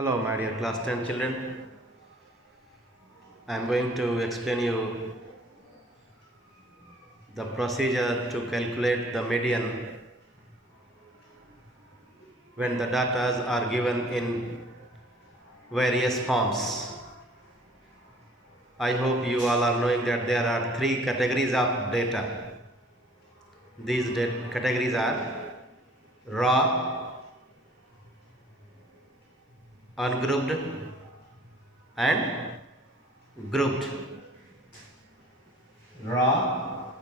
Hello, my dear class 10 children. I am going to explain you the procedure to calculate the median when the data are given in various forms. I hope you all are knowing that there are three categories of data. These categories are raw, ungrouped and grouped. Raw,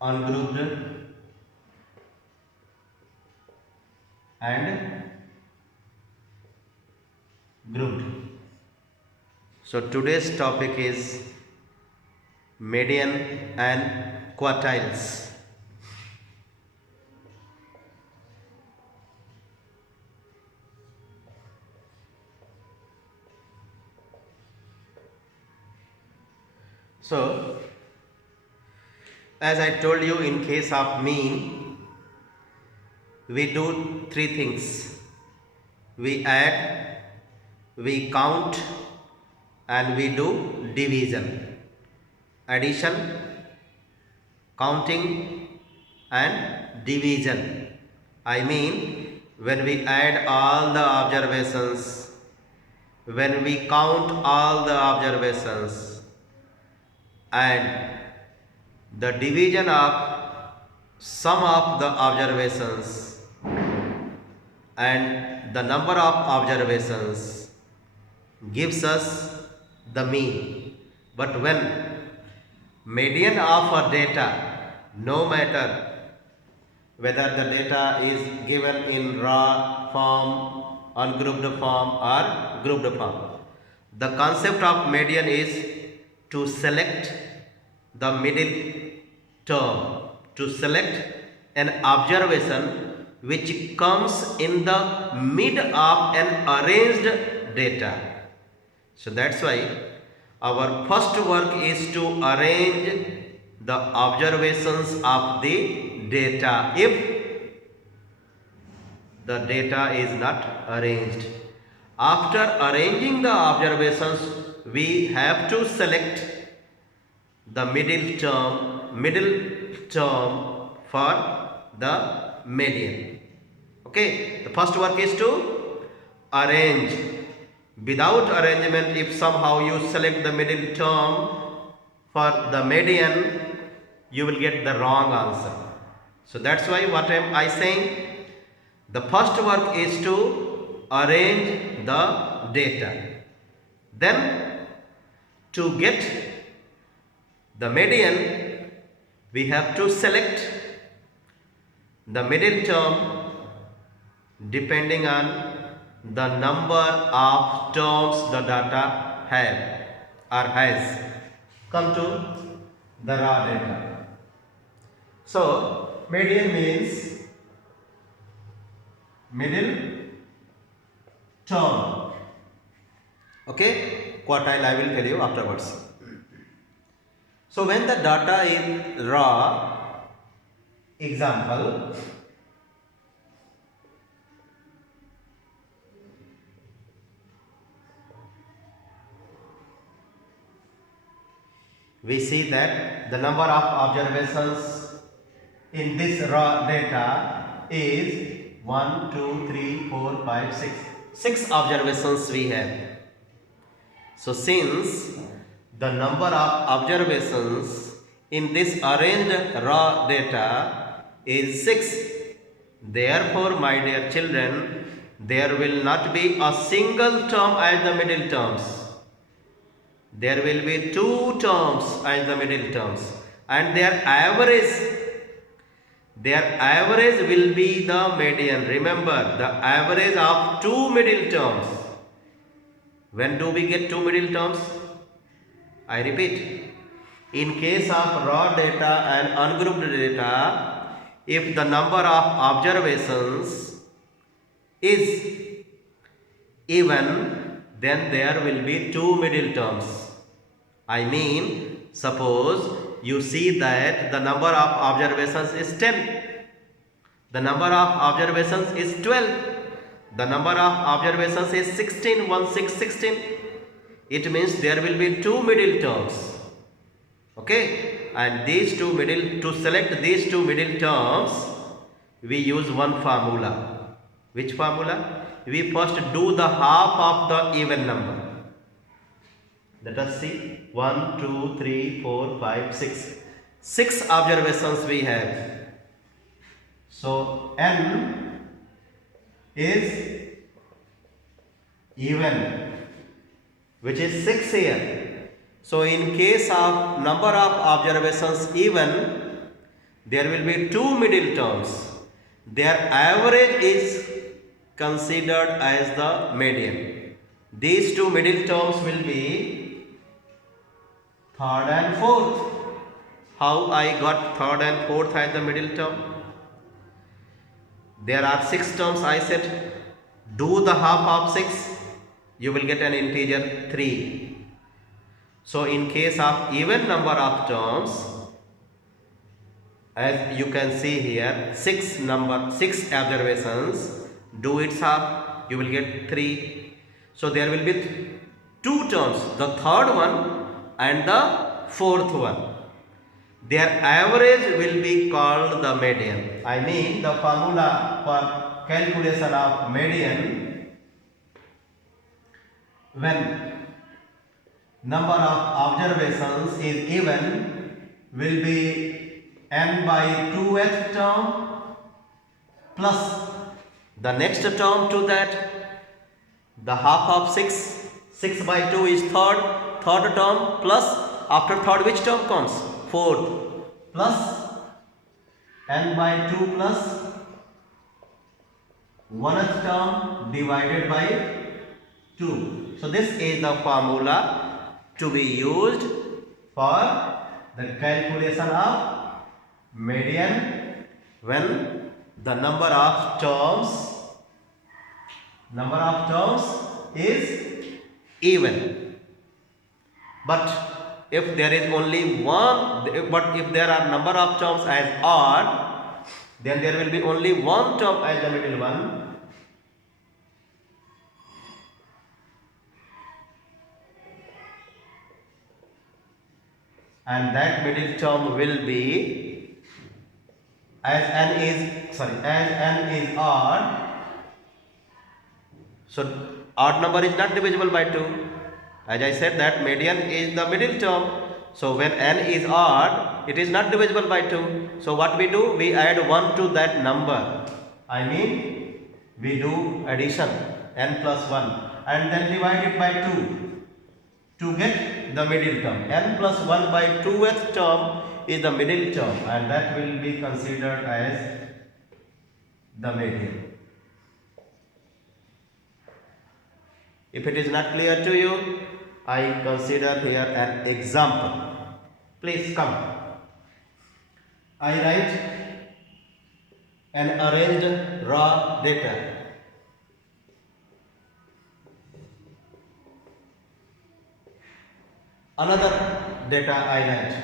ungrouped and grouped. So today's topic is median and quartiles. So as I told you, in case of mean, we do three things. We add, we count and we do division. Addition, counting and division. I mean, when we add all the observations, when we count all the observations, and the division of sum of the observations and the number of observations gives us the mean. But when median of a data, no matter whether the data is given in raw form, ungrouped form or grouped form, the concept of median is to select the middle term, to select an observation which comes in the mid of an arranged data. So that's why our first work is to arrange the observations of the data if the data is not arranged. After arranging the observations, we have to select the middle term for the median. Okay, the first work is to arrange. Without arrangement, if somehow you select the middle term for the median, you will get the wrong answer. So that's why what am I saying? The first work is to arrange the data. Then to get the median, we have to select the middle term depending on the number of terms the data have or has. Come to the raw data. So median means middle term. Okay, quartile I will tell you afterwards. So when the data is raw, example, we see that the number of observations in this raw data is 1, 2, 3, 4, 5, 6. 6 observations we have. So since the number of observations in this arranged raw data is 6, therefore my dear children, there will not be a single term as the middle terms. There will be 2 terms as the middle terms, and their average will be the median. Remember, the average of 2 middle terms. When do we get 2 middle terms? I repeat, in case of raw data and ungrouped data, if the number of observations is even, then there will be 2 middle terms. I mean, suppose you see that the number of observations is 10, the number of observations is 12, The number of observations is 16, 1, 6, 16. It means there will be two middle terms. Okay, and these two middle, to select these two middle terms, we use one formula. Which formula? We first do the half of the even number. Let us see. 1, 2, 3, 4, 5, 6. 6 observations we have. So n is even, which is 6 here. So in case of number of observations even, there will be two middle terms. Their average is considered as the median. These two middle terms will be third and fourth. How I got third and fourth as the middle term? There are 6 terms, I said. Do the half of 6, you will get an integer 3. So in case of even number of terms, as you can see here, 6 observations, do its half, you will get 3. So there will be 2 terms, the third one and the fourth one. Their average will be called the median. I mean, the formula for calculation of median, when number of observations is even, will be n by 2th term plus the next term to that, the half of 6. 6 by 2 is third term, plus after third which term comes? Fourth, plus n by 2 plus 1th term divided by 2. So this is the formula to be used for the calculation of median when the number of terms is even. But if there is only one, but if there are number of terms as odd, then there will be only one term as the middle one. And that middle term will be, as n is odd, so odd number is not divisible by 2. As I said that median is the middle term. So when n is odd, it is not divisible by 2. So what we do? We add 1 to that number. I mean, we do addition, n plus 1, and then divide it by 2 to get the middle term. N plus 1 by 2th term is the middle term, and that will be considered as the median. If it is not clear to you, I consider here an example. Please come. I write an arranged raw data. Another data I write.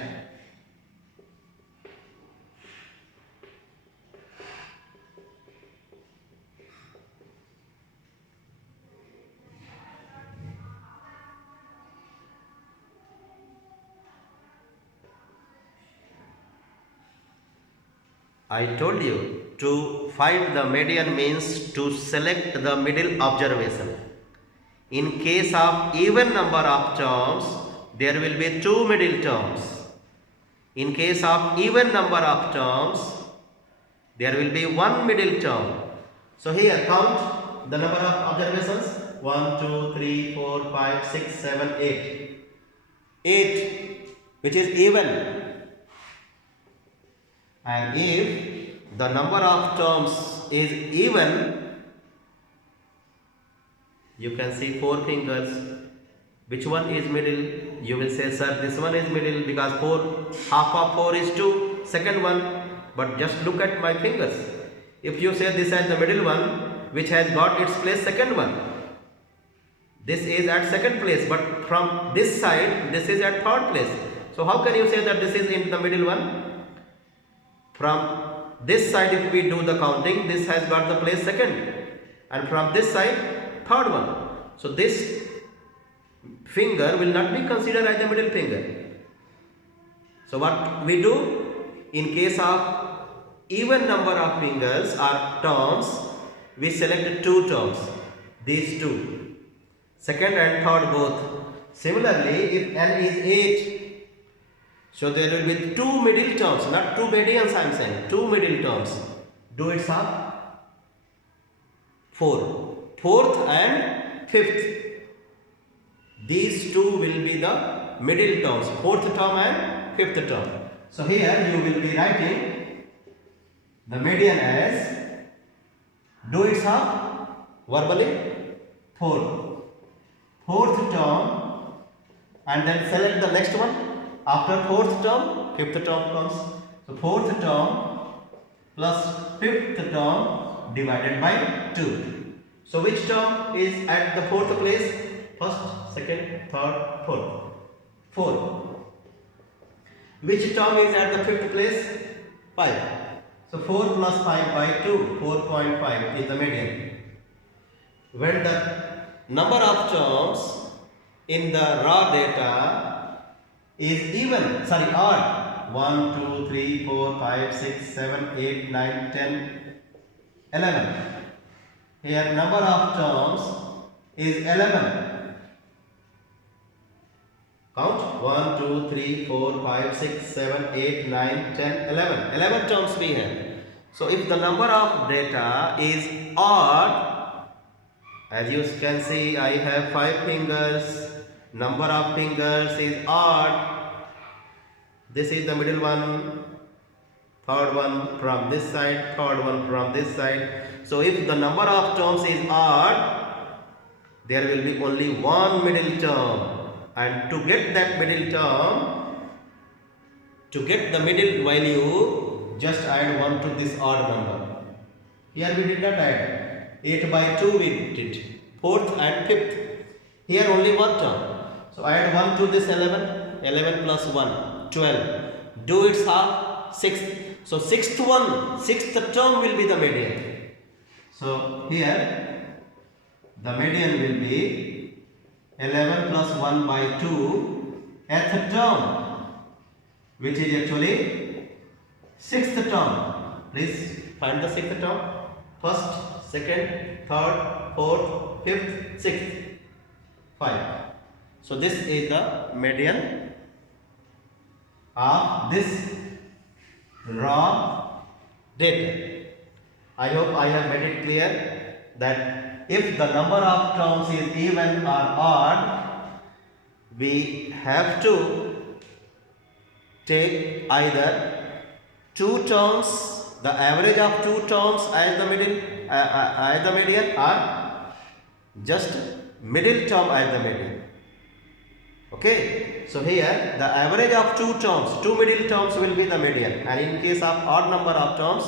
I told you to find the median means to select the middle observation. In case of even number of terms, there will be two middle terms. In case of even number of terms, there will be one middle term. So here count the number of observations. 1, 2, 3, 4, 5, 6, 7, 8. 8, which is even. And if the number of terms is even, you can see 4 fingers. Which one is middle? You will say, sir, this one is middle because half of 4 is 2, second one. But just look at my fingers. If you say this is the middle one, which has got its place second one. This is at second place, but from this side, this is at third place. So how can you say that this is in the middle one? From this side, if we do the counting, this has got the place second. and from this side third one. So this finger will not be considered as the middle finger. So what we do in case of even number of fingers or terms, we select two terms, these two, second and third both. Similarly, if n is 8, so there will be two middle terms, not two medians I am saying, two middle terms. Do it of 4, fourth and fifth. These two will be the middle terms, fourth term and fifth term. So here you will be writing the median as, do it of verbally 4, fourth term, and then select the next one. After fourth term, fifth term comes. So fourth term plus fifth term divided by 2. So which term is at the fourth place? First, second, third, fourth. 4. Which term is at the fifth place? 5. So 4 plus 5 by 2, 4.5 is the median. When the number of terms in the raw data is even, odd, 1, 2, 3, 4, 5, 6, 7, 8, 9, 10, 11. Here number of terms is 11. Count 1, 2, 3, 4, 5, 6, 7, 8, 9, 10, 11. 11 terms we have. So if the number of data is odd, as you can see, I have 5 fingers. Number of fingers is odd. This is the middle one, third one from this side, third one from this side. So if the number of terms is odd, there will be only one middle term. And to get that middle term, to get the middle value, just add 1 to this odd number. Here we did not add. 8 by 2 we did. Fourth and fifth. Here only one term. So add 1 to this 11. 11 plus 1, 12. Do its half, 6. So sixth term will be the median. So here the median will be 11 plus 1 by 2, nth term, which is actually sixth term. Please find the sixth term. First, second, third, fourth, fifth, sixth, 5. So this is the median of this raw data. I hope I have made it clear that if the number of terms is even or odd, we have to take either two terms, the average of two terms as the median, or just middle term as the median. Okay, so here the average of two terms, two middle terms will be the median, and in case of odd number of terms,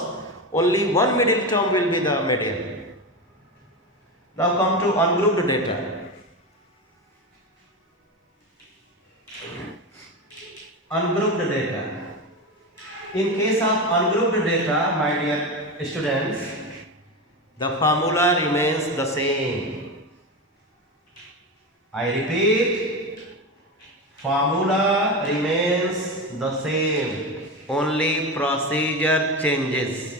only one middle term will be the median. Now come to ungrouped data. Ungrouped data. In case of ungrouped data, my dear students, the formula remains the same. I repeat, formula remains the same, only procedure changes.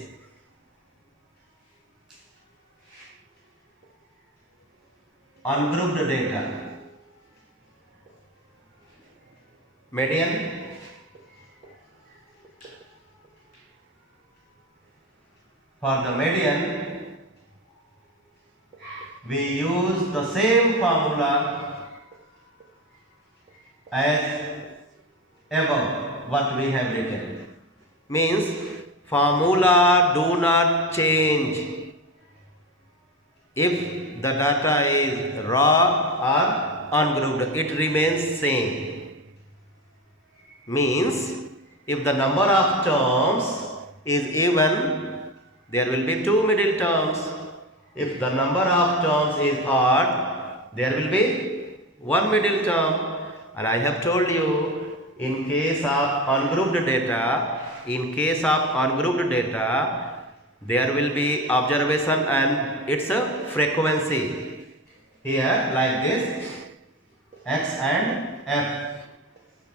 Ungrouped data. Median. For the median, we use the same formula as above what we have written. Means formula do not change if the data is raw or ungrouped, it remains same. Means if the number of terms is even, there will be two middle terms. If the number of terms is odd, there will be one middle term. And I have told you, in case of ungrouped data, there will be observation and its a frequency. Here like this, x and f.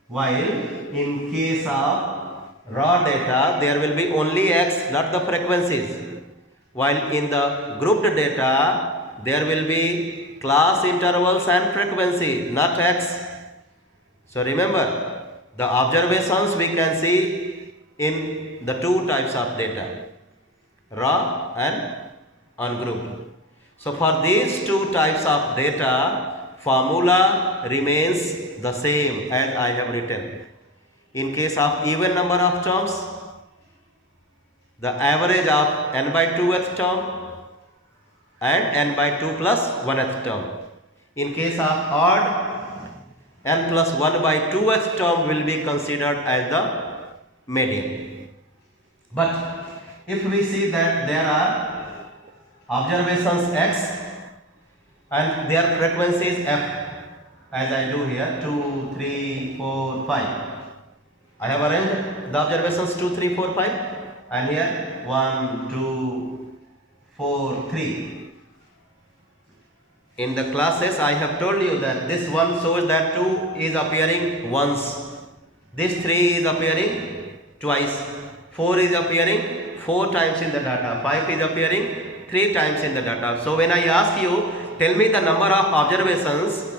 While in case of raw data, there will be only x, not the frequencies. While in the grouped data, there will be class intervals and frequency, not x. So remember, the observations we can see in the two types of data, raw and ungrouped. So for these two types of data, formula remains the same as I have written. In case of even number of terms, the average of n by 2th term and n by 2 plus 1th term. In case of odd, n plus 1 by 2th term will be considered as the median. But if we see that there are observations x and their frequencies f, as I do here 2, 3, 4, 5. I have arranged the observations 2, 3, 4, 5 and here 1, 2, 4, 3. In the classes I have told you that this one shows that 2 is appearing once, this 3 is appearing twice, 4 is appearing 4 times in the data, 5 is appearing 3 times in the data. So when I ask you, tell me the number of observations,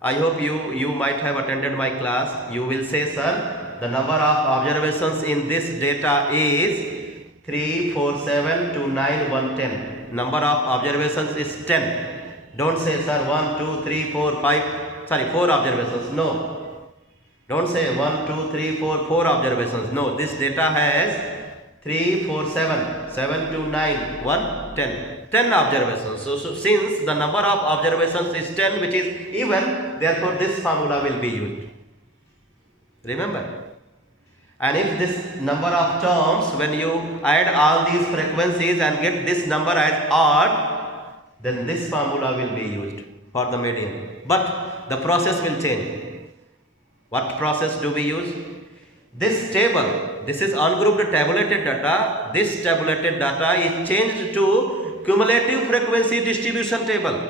I hope you might have attended my class. You will say, sir, the number of observations in this data is 3, 4, 7, 2, 9, 1, 10. Number of observations is 10. Don't say, sir, 1, 2, 3, 4, 5, sorry, 4 observations. No. Don't say 1, 2, 3, 4, 4 observations. No, this data has 3, 4, 7, 7, 2, 9, 1, 10. 10 observations. So since the number of observations is 10, which is even, therefore this formula will be used. Remember. And if this number of terms, when you add all these frequencies and get this number as odd, then this formula will be used for the median. But the process will change. What process do we use? This table, this is ungrouped tabulated data. This tabulated data is changed to cumulative frequency distribution table.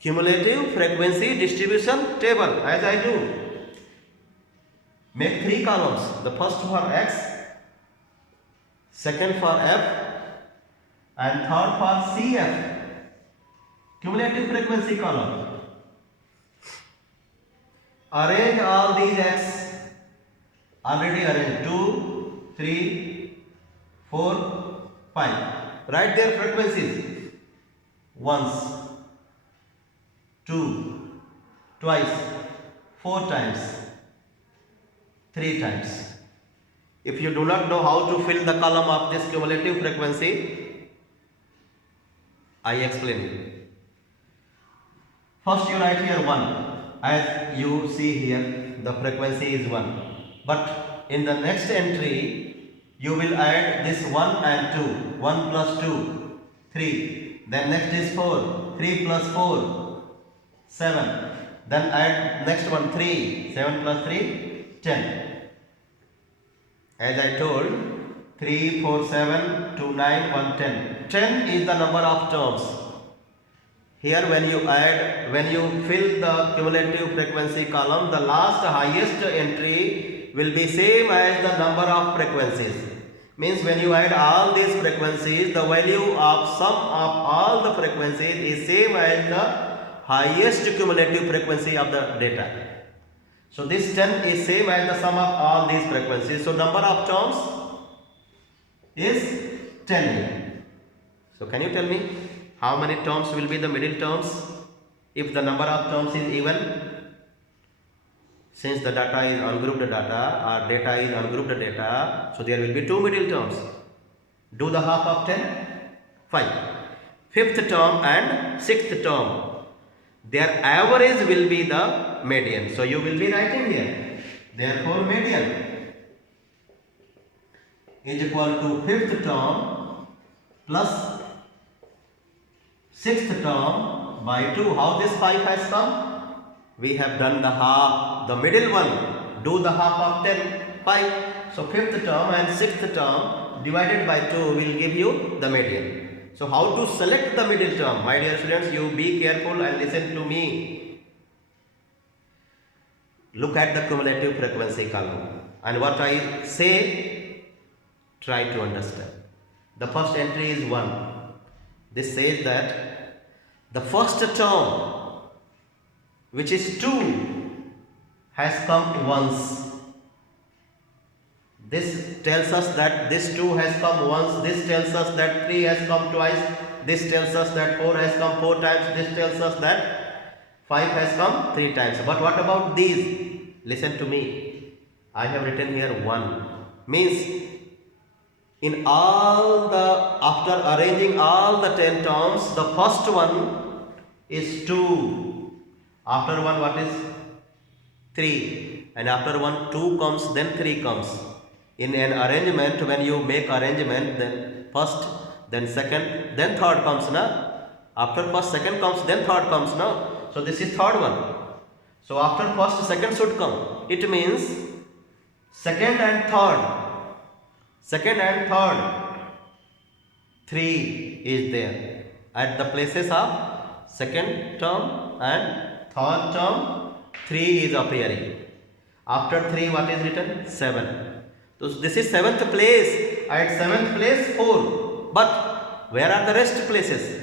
Cumulative frequency distribution table, as I do. Make 3 columns. The first for x, second for f, and third for CF. Cumulative frequency column. Arrange all these x. Already arranged 2, 3, 4, 5. Write their frequencies. Once, 2, twice, 4 times, 3 times. If you do not know how to fill the column of this cumulative frequency, I explain you. First you write here 1. As you see here, the frequency is 1. But in the next entry, you will add this 1 and 2. 1 plus 2, 3. Then next is 4. 3 plus 4, 7. Then add next one 3. 7 plus 3, 10. As I told, 3, 4, 7, 2, 9, 1, 10. 10 is the number of terms. Here when you fill the cumulative frequency column, the last highest entry will be same as the number of frequencies. Means when you add all these frequencies, the value of sum of all the frequencies is same as the highest cumulative frequency of the data. So this 10 is same as the sum of all these frequencies. So number of terms is 10. So can you tell me how many terms will be the middle terms if the number of terms is even? Since the data is ungrouped data or data is ungrouped data, so there will be 2 middle terms. Do the half of 10? 5. Fifth term and sixth term, their average will be the median. So you will be writing here. Therefore median is equal to fifth term plus sixth term by 2. How this 5 has come? We have done the half, the middle one. Do the half of 10. 5. So fifth term and sixth term divided by 2 will give you the median. So how to select the middle term? My dear students, you be careful and listen to me. Look at the cumulative frequency column and what I say, try to understand. The first entry is 1. This says that the first term, which is 2, has come once. This tells us that this 2 has come once. This tells us that 3 has come twice. This tells us that 4 has come 4 times. This tells us that 5 has come 3 times. But what about these? Listen to me. I have written here 1. Means in all the, after arranging all the 10 terms, the first one is 2. After 1 what is? 3. And after 1 2 comes, then 3 comes. In an arrangement, when you make arrangement, then first, then second, then third comes now. After first, second comes, then third comes now. So this is third one. So after first, second should come. It means second and third. Second and third. 3 is there. At the places of second term and third term, 3 is appearing. After 3, what is written? 7. So this is 7th place. At 7th place, 4. But where are the rest places?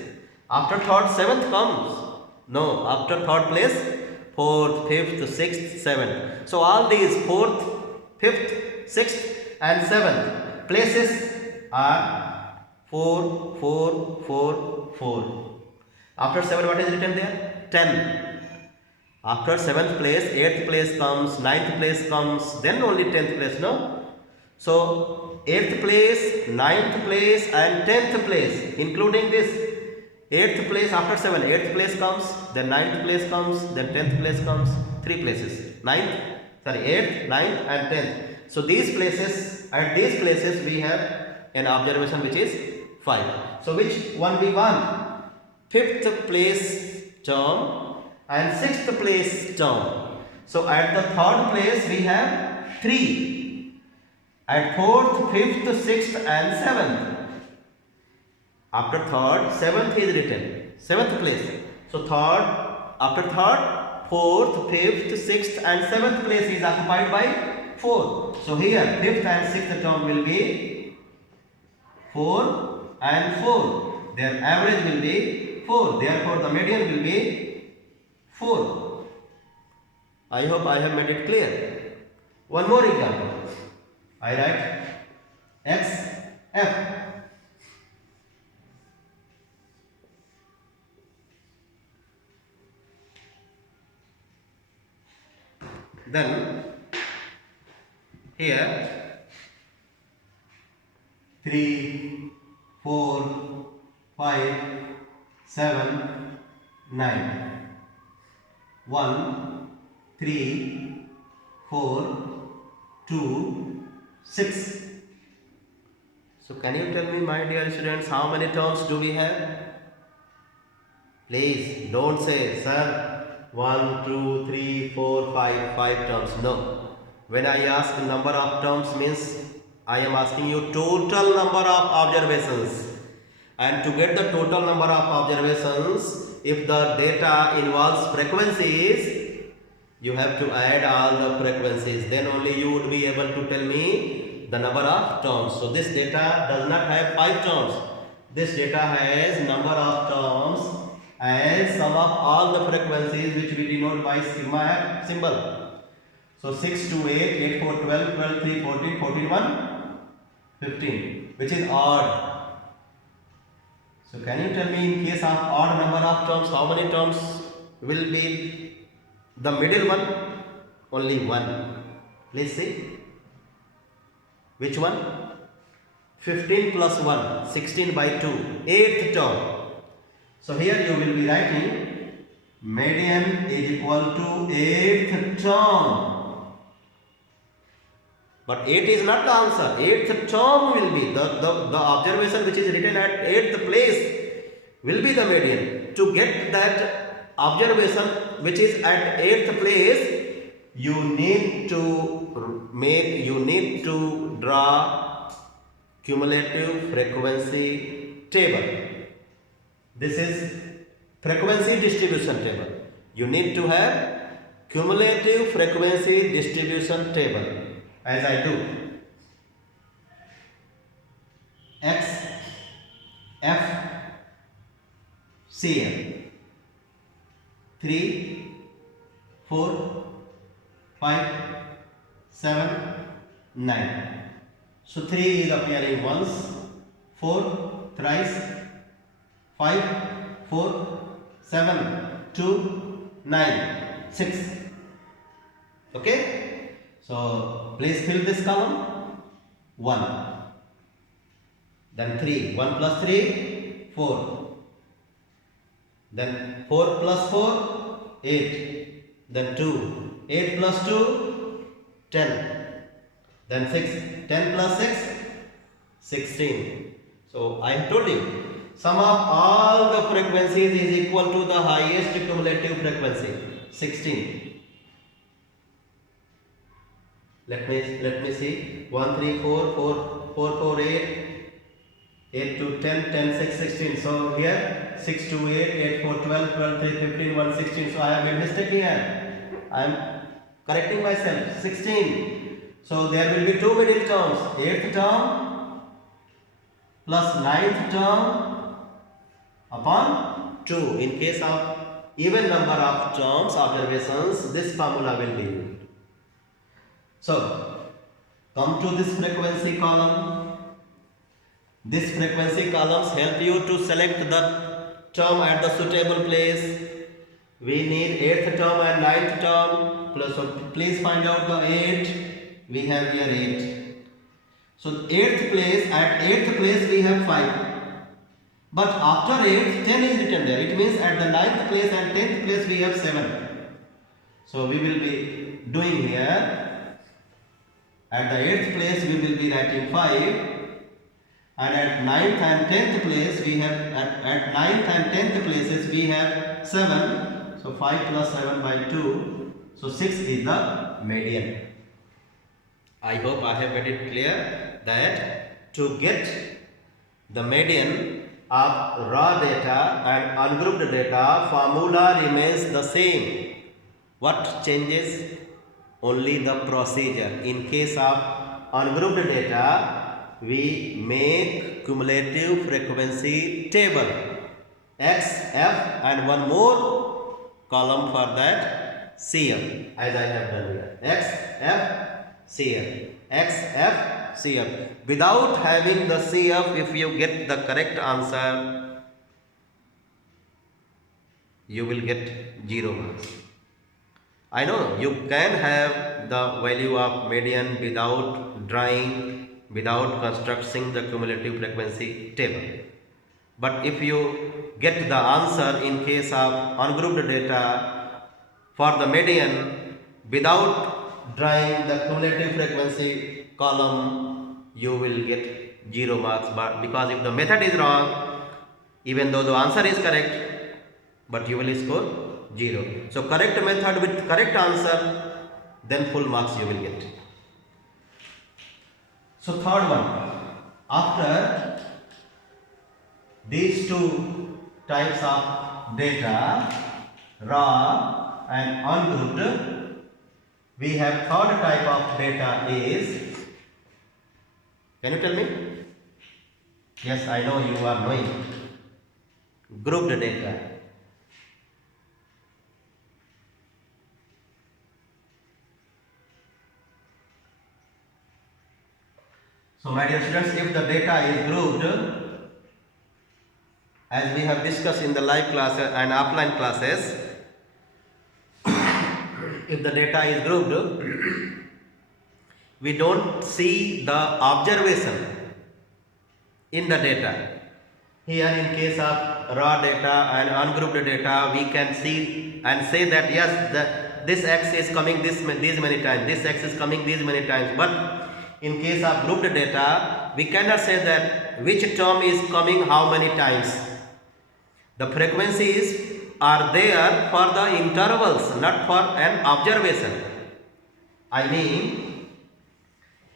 After third, 7th comes. No, after third place, 4th, 5th, 6th, 7th. So all these 4th, 5th, 6th and 7th places are 4, 4, 4, 4. After 7, what is written there? 10. After 7th place, 8th place comes, 9th place comes, then only 10th place, no? So 8th place, 9th place and 10th place, including this 8th place after 7, 8th place comes, then 9th place comes, then 10th place comes, 3 places, 8th, 9th and 10th. So these places, at these places we have an observation which is 5. So which one we want? 5th place term and 6th place term. So at the 3rd place we have 3. At 4th, 5th, 6th and 7th. After 3rd, 7th is written. 7th place. So 3rd, after 3rd, 4th, 5th, 6th and 7th place is occupied by 4. So here 5th and 6th term will be 4 and 4. Their average will be 4. Therefore the median will be 4. I hope I have made it clear. One more example. I write X, F. Then here 3, 4, 5, 7, 9. 1, 3, 4, 2, 6. So can you tell me, my dear students, how many terms do we have? Please don't say, sir, 1, 2, 3, 4, 5 terms. No. When I ask number of terms means I am asking you total number of observations. And to get the total number of observations, if the data involves frequencies, you have to add all the frequencies. Then only you would be able to tell me the number of terms. So this data does not have 5 terms. This data has number of terms as sum of all the frequencies, which we denote by sigma symbol. So 6, 2, 8, 8, 4, 12, 12, 3, 14, 14, 1, 15, which is odd. So can you tell me, in case of odd number of terms, how many terms will be the middle one? Only 1. Please see. Which one? 15 plus 1, 16 by 2, 8th term. So here you will be writing median is equal to 8th term. But 8 is not the answer. 8th term will be the observation which is written at 8th place will be the median. To get that observation which is at 8th place, you need to draw cumulative frequency table. This is frequency distribution table. You need to have cumulative frequency distribution table, as I do. X F CM 3 4 5 7 9. So 3 is appearing once, 4 thrice, 5 4 7 2 9 6. Okay, so please fill this column. 1, then 3, 1 plus 3 4, then 4 plus 4 8, then 2, 8 plus 2 10, then 6, 10 plus 6 16. So I have told you, sum of all the frequencies is equal to the highest cumulative frequency 16. Let me see. 1 3 4 4 4 4 8 8 to 10 10 6 16. So here 6 to 8 8 4 12 12 3 15 1 16. So I have made mistake here. I am correcting myself. 16. So there will be two middle terms. 8th term plus 9th term upon 2. In case of even number of terms observations, this formula will be used. So come to this frequency column. This frequency columns help you to select the term at the suitable place. We need 8th term and 9th term. Plus, so please find out the 8. We have here 8. So 8th place, at 8th place we have 5. But after 8th, 10 is written there. It means at the 9th place and 10th place we have 7. So we will be doing here. At the 8th place we will be writing 5, and at 9th and 10th place we have at 9th and 10th places we have 7. So 5 plus 7 by 2. So 6 is the median. I hope I have made it clear that to get the median of raw data and ungrouped data, formula remains the same. What changes? Only the procedure. In case of ungrouped data, we make cumulative frequency table, X, F, and one more column for that, CF, as I have done here. X, F, CF, X, F, CF. Without having the CF, if you get the correct answer, you will get 0 marks. I know you can have the value of median without drawing, without constructing the cumulative frequency table. But if you get the answer in case of ungrouped data for the median without drawing the cumulative frequency column, you will get 0 marks. But because if the method is wrong, even though the answer is correct, but you will score 0. So correct method with correct answer, then full marks you will get. So third one, after these two types of data, raw and ungrouped, we have third type of data is, can you tell me? Yes, I know you are knowing. Grouped data. So my dear students, if the data is grouped, as we have discussed in the live classes and offline classes, if the data is grouped, we don't see the observation in the data. Here in case of raw data and ungrouped data, we can see and say that yes, this x is coming these many times, this x is coming these many times. But in case of grouped data, we cannot say that which term is coming how many times. The frequencies are there for the intervals, not for an observation. I mean,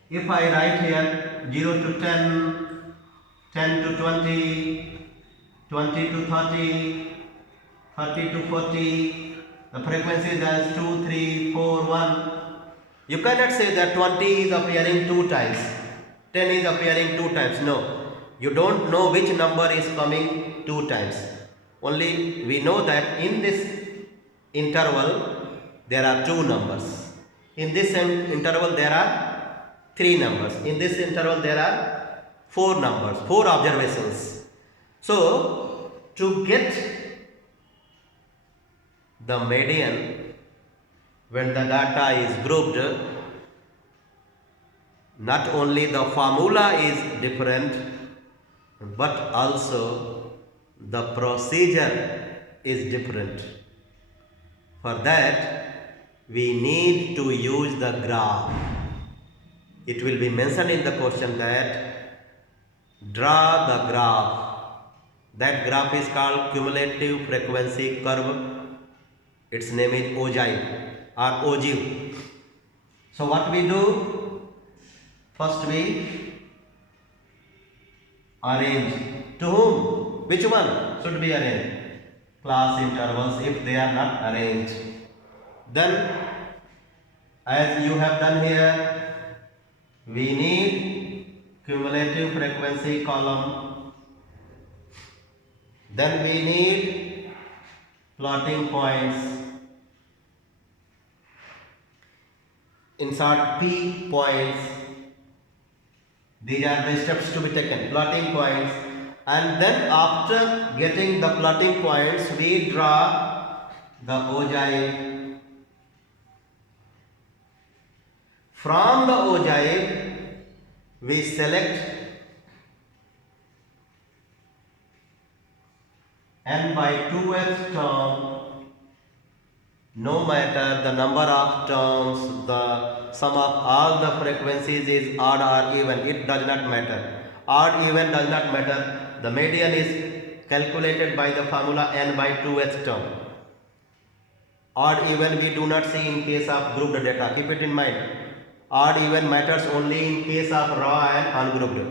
if I write here 0 to 10, 10 to 20, 20 to 30, 30 to 40, the frequencies as 2, 3, 4, 1. You cannot say that 20 is appearing 2 times, 10 is appearing 2 times. No, you don't know which number is coming 2 times. Only we know that in this interval there are 2 numbers. In this interval there are 3 numbers. In this interval there are 4 numbers, 4 observations. So, to get the median when the data is grouped, not only the formula is different, but also the procedure is different. For that, we need to use the graph. It will be mentioned in the question that draw the graph. That graph is called cumulative frequency curve. Its name is ogive or ogive. So what we do? First we arrange. To whom? Which one should be arranged? Class intervals if they are not arranged. Then as you have done here, we need cumulative frequency column. Then we need plotting points. Insert P points. These are the steps to be taken. Plotting points. And then after getting the plotting points, we draw the ogive. From the ogive, we select n by 2th term. No matter the number of terms, the sum of all the frequencies is odd or even, it does not matter. Odd, even does not matter. The median is calculated by the formula n by 2th term. Odd, even we do not see in case of grouped data. Keep it in mind. Odd, even matters only in case of raw and ungrouped.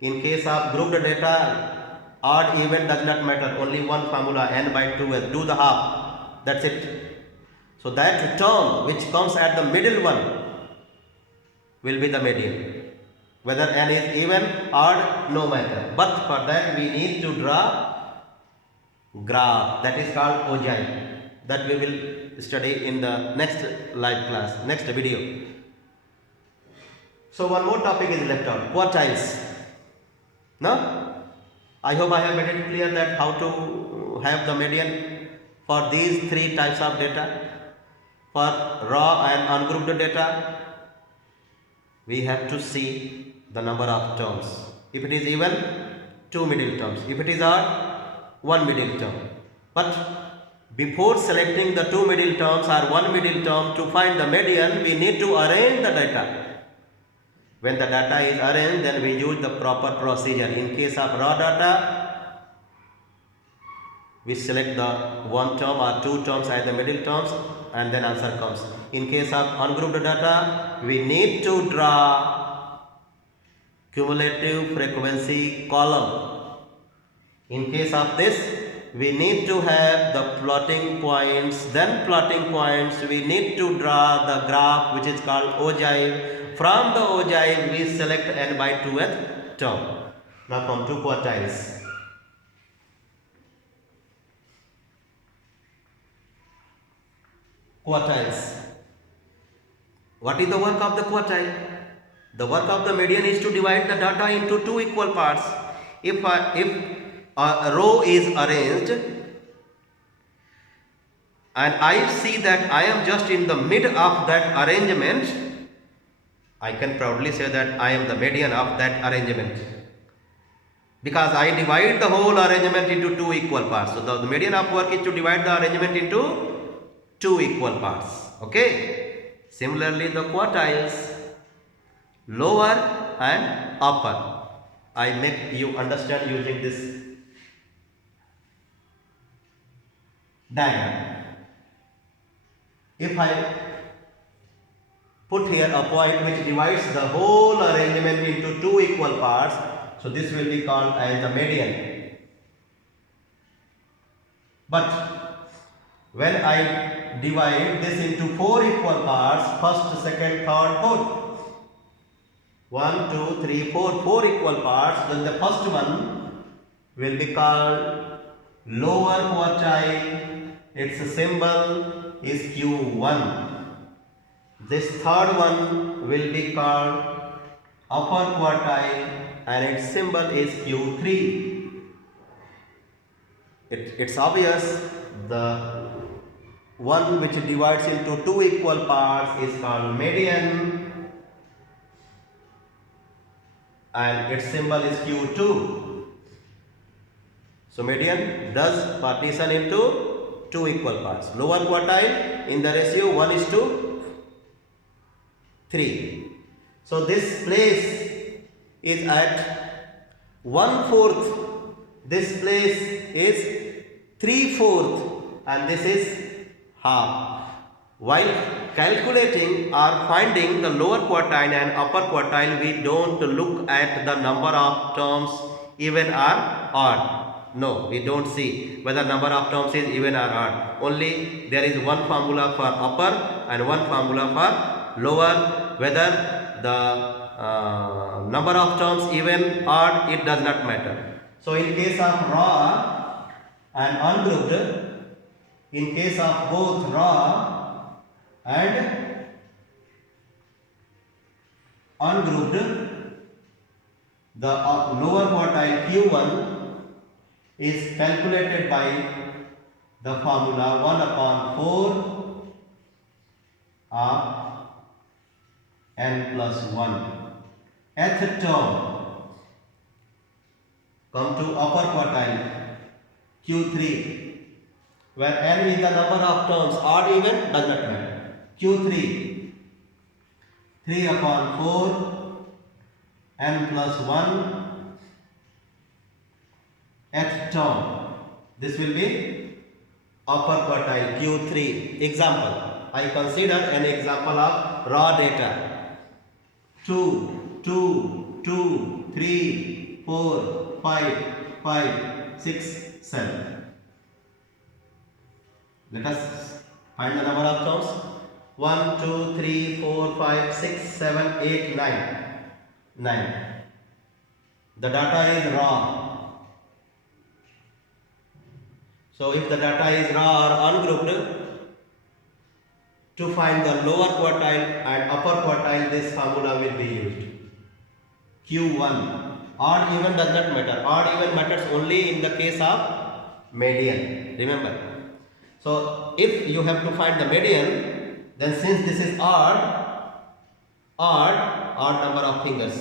In case of grouped data, odd, even does not matter. Only one formula n by 2th. Do the half. That's it. So that term which comes at the middle one will be the median. Whether n is even, odd, no matter. But for that we need to draw graph. That is called ogive. That we will study in the next live class, next video. So one more topic is left out. Quartiles. No? I hope I have made it clear that how to have the median for these 3 types of data. For raw and ungrouped data, we have to see the number of terms. If it is even, 2 middle terms. If it is odd, 1 middle term. But before selecting the 2 middle terms or 1 middle term, to find the median, we need to arrange the data. When the data is arranged, then we use the proper procedure. In case of raw data, we select the 1 term or 2 terms as the middle terms, and then answer comes. In case of ungrouped data, we need to draw cumulative frequency column. In case of this, we need to have the plotting points. Then plotting points, we need to draw the graph which is called ogive. From the ogive, we select n by 2th term. Now come to quartiles. Quartiles. What is the work of the quartile? The work of the median is to divide the data into 2 equal parts. If a row is arranged and I see that I am just in the mid of that arrangement, I can proudly say that I am the median of that arrangement, because I divide the whole arrangement into 2 equal parts. So the median of work is to divide the arrangement into 2 equal parts. Okay. Similarly, the quartiles, lower and upper. I make you understand using this diagram. If I put here a point which divides the whole arrangement into two equal parts. So this will be called as the median. But when I divide this into four equal parts, first, second, third, fourth, 1, 2, 3, 4, four equal parts, then the first one will be called lower quartile. Its symbol is Q1. This third one will be called upper quartile and its symbol is Q3. It's obvious the one which divides into two equal parts is called median and its symbol is Q2. So median does partition into two equal parts. Lower quartile in the ratio 1:3. So this place is at 1/4. This place is 3/4 and this is half. While calculating or finding the lower quartile and upper quartile, we don't look at the number of terms even or odd. No, we don't see whether number of terms is even or odd. Only there is one formula for upper and one formula for lower. Whether the number of terms even odd, it does not matter. So in case of raw and ungrouped, in case of both raw and ungrouped, the lower quartile Q1 is calculated by the formula 1/4 of n plus 1. Nth term, come to upper quartile Q3, where n is the number of terms, odd even does not matter. Q3, 3/4 n plus 1 nth term. This will be upper quartile Q3. Example, I consider an example of raw data. 2, 2, 2, 3, 4, 5, 5, 6, 7. Let us find the number of terms. 1, 2, 3, 4, 5, 6, 7, 8, 9. 9. The data is raw. So if the data is raw or ungrouped, to find the lower quartile and upper quartile, this formula will be used. Q1. Odd even does not matter. Odd even matters only in the case of median. Remember. So if you have to find the median, then since this is odd number of fingers.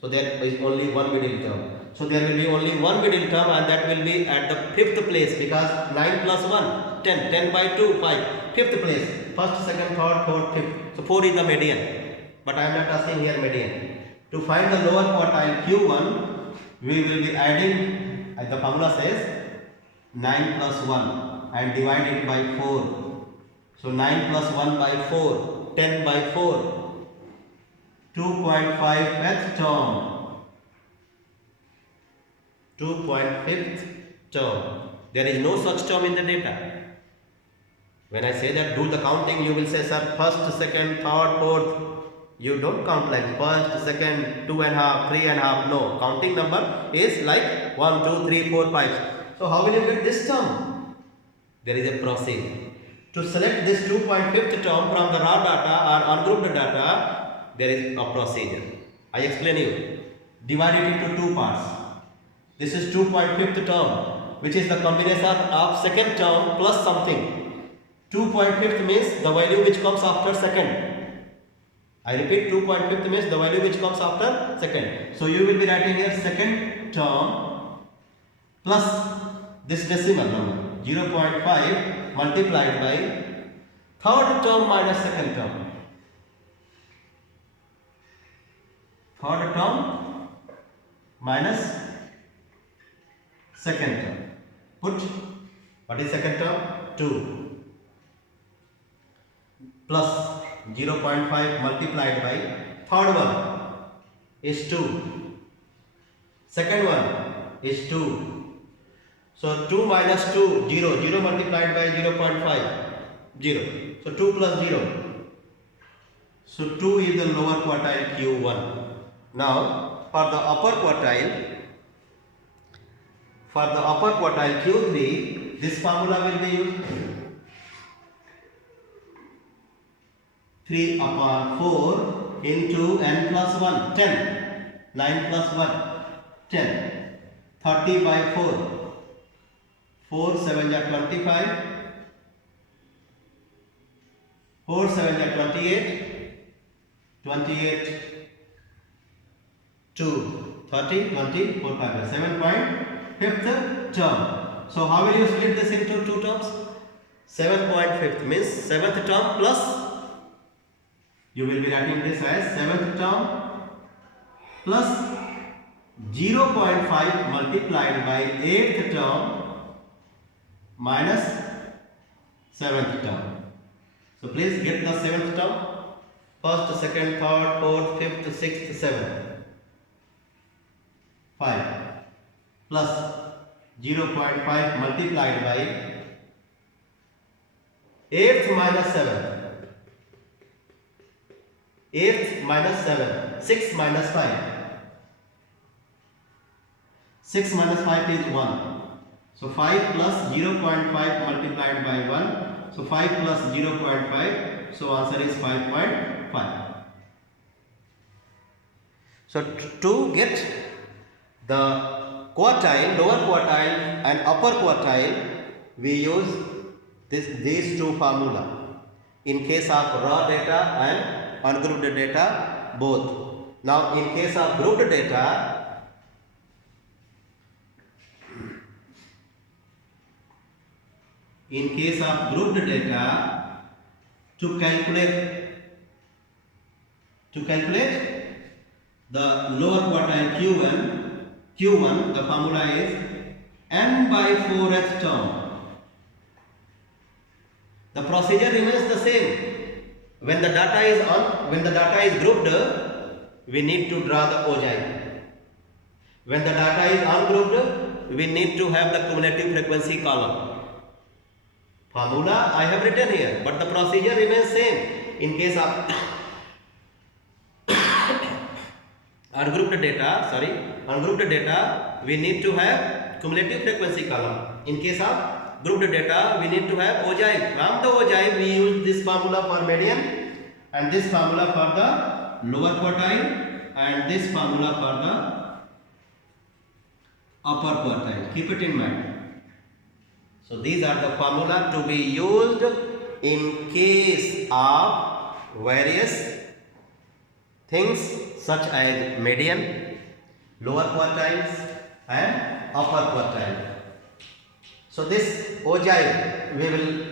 So there is only one middle term. So there will be only one middle term and that will be at the 5th place, because 9 plus 1, 10, 10 by 2, 5, 5th place, first, second, third, fourth, 5th. So 4 is the median, but I am not asking here median. To find the lower quartile Q1, we will be adding, as the formula says, 9 plus 1 and divide it by 4. So 9 plus 1 by 4, 10 by 4, 2.5th term. 2.5th term. There is no such term in the data. When I say that do the counting, you will say, sir, first, second, third, fourth. You don't count like first, second, 2.5, 3.5. No, counting number is like 1, 2, 3, 4, 5. So how will you get this term? There is a process. To select this 2.5th term from the raw data or ungrouped data, there is a procedure. I explain you. Divide it into two parts. This is 2.5th term, which is the combination of second term plus something. 2.5th means the value which comes after second. I repeat, 2.5th means the value which comes after second. So you will be writing here second term plus this decimal number 0.5 multiplied by third term minus second term. Third term minus second term. Put, what is second term? 2 plus 0.5 multiplied by third one is 2. Second one is 2. So 2 minus 2, 0. 0 multiplied by 0.5, 0. So 2 plus 0. So 2 is the lower quartile Q1. Now for the upper quartile Q3, this formula will be used. 3 upon 4 into n plus 1, 10. 9 plus 1, 10. 30 by 4. 4 7 are 25. 4 7 are 28. 28 2 30 20 4 5 7.5th term. So how will you split this into two terms? 7.5th means 7th term plus, you will be writing this as 7th term plus 0.5 multiplied by 8th term minus 7th term. So please get the 7th term. First, second, third, fourth, fifth, sixth, seventh. 5 plus 0.5 multiplied by 8th minus 7th. 8th minus 7. 6 minus 5. 6 minus 5 is 1. So 5 plus 0.5 multiplied by 1. So 5 plus 0.5. So answer is 5.5. So to get the quartile, lower quartile and upper quartile, we use these two formula in case of raw data and ungrouped data both. Now in case of grouped data, to calculate the lower quartile Q1, the formula is n by 4th term. The procedure remains the same. When the data is grouped, we need to draw the ogive. When the data is ungrouped, we need to have the cumulative frequency column. Formula I have written here, but the procedure remains same. In case of ungrouped data, we need to have cumulative frequency column. In case of grouped data, we need to have ogive. From the ogive, we use this formula for median, and this formula for the lower quartile, and this formula for the upper quartile. Keep it in mind. So these are the formula to be used in case of various things such as median, lower quartiles and upper quartile. So this ogive we will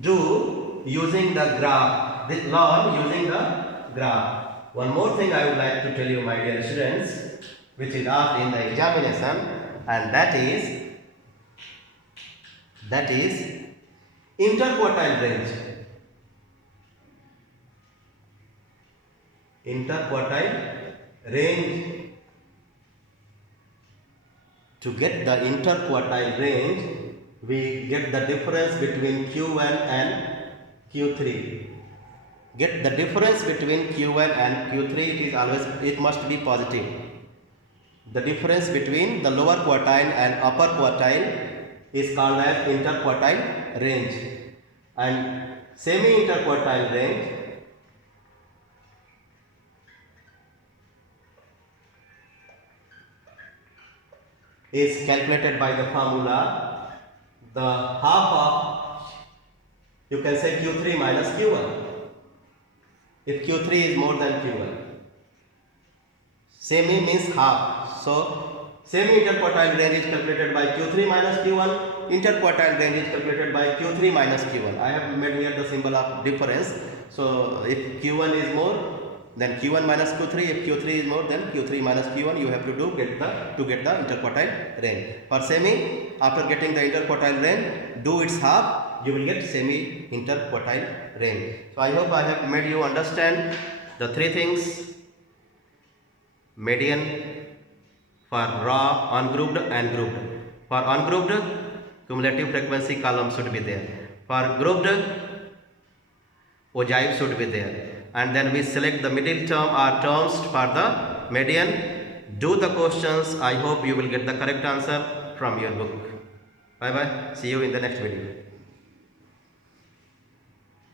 do using the graph, this learn using the graph. One more thing I would like to tell you, my dear students, which is asked in the examination, and that is interquartile range. Interquartile range. To get the interquartile range, we get the difference between Q1 and Q3. Get the difference between Q1 and Q3. It must be positive. The difference between the lower quartile and upper quartile is called as interquartile range, and semi-interquartile range is calculated by the formula, the half of, you can say, Q3 minus Q1, if Q3 is more than Q1. Semi means half. So semi-interquartile range is calculated by Q3 minus Q1. Interquartile range is calculated by Q3 minus Q1. I have made here the symbol of difference. So if Q1 is more, then Q1 minus Q3. If Q3 is more, then Q3 minus Q1. You have to do to get the interquartile range. For semi, after getting the interquartile range, do its half you will get semi-interquartile range. So I hope I have made you understand the three things: median for raw, ungrouped and grouped. For ungrouped, cumulative frequency column should be there. For grouped, ogive should be there. And then we select the middle term or terms for the median. Do the questions. I hope you will get the correct answer from your book. Bye bye. See you in the next video.